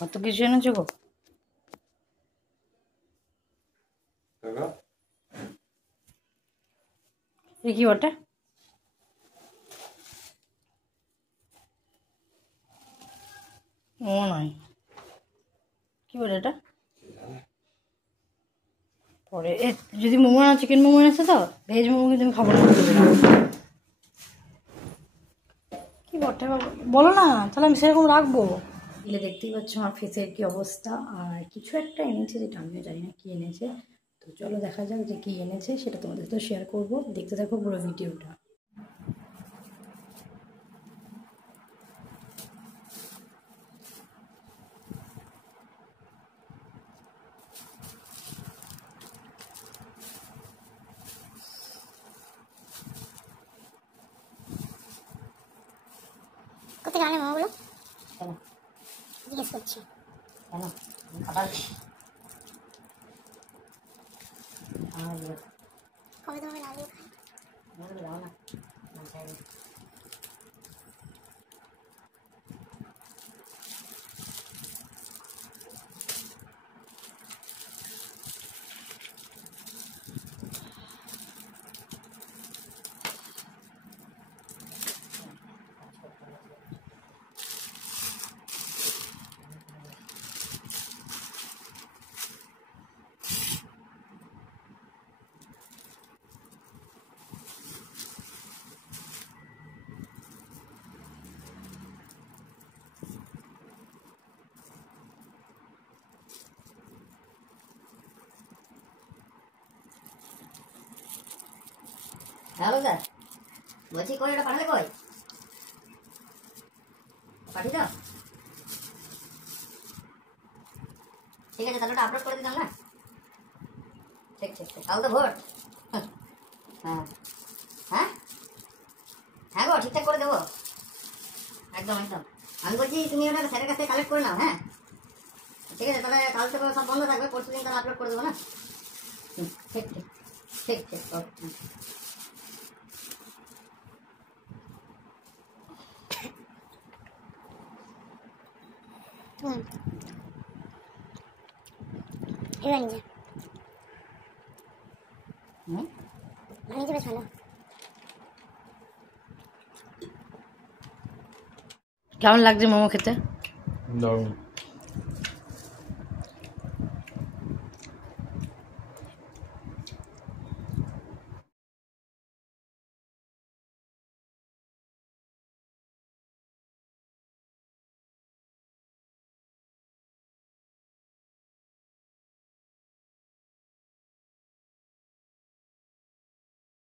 কত কিছু এনেছো গো। কি ওটা? ও নয়, কি বলে এটা? পরে যদি মোমো না, চিকেন মোমো এনেছে তো, ভেজ মোমো কিন্তু আমি খাবো না। কি বটে বলো না, তাহলে আমি সেরকম রাখবো। এলে দেখতেই পাচ্ছ আমার ফেসের কি অবস্থা। আর কিছু একটা এনেছে, যেটা আমিও জানি না কি এনেছে। তো চলো দেখা যাক যে কি এনেছে, সেটা তোমাদের তো শেয়ার করবো। দেখতে থাকো পুরো ভিডিওটা। কোথায় আনলে মোমোগুলো? কেন জিজ্ঞেস করছি। কেন খাবার কবে তোমাকে না দিয়ে খাই? যাও না। হ্যালো স্যার, বলছি কই ওটা পাঠালে? কই পাঠিয়ে দাও। ঠিক আছে, তাহলে ওটা আপলোড করে দিতাম না। ঠিক ঠিক ঠিক, কাল তো ভোট। হ্যাঁ হ্যাঁ হ্যাঁ গো, ঠিকঠাক করে দেবো। একদম একদম। আমি বলছি তুমি ওটা স্যারের কাছে কালেক্ট করে নাও। হ্যাঁ ঠিক আছে, তাহলে কাল থেকে সব বন্ধ থাকবে, পরশু দিন তাহলে আপলোড করে দেবো না। ঠিক ঠিক ঠিক ঠিক ওকে। এবার নিজে বানিয়ে বেশ ভালো। কেমন লাগছে মোমো খেতে? দারুণ।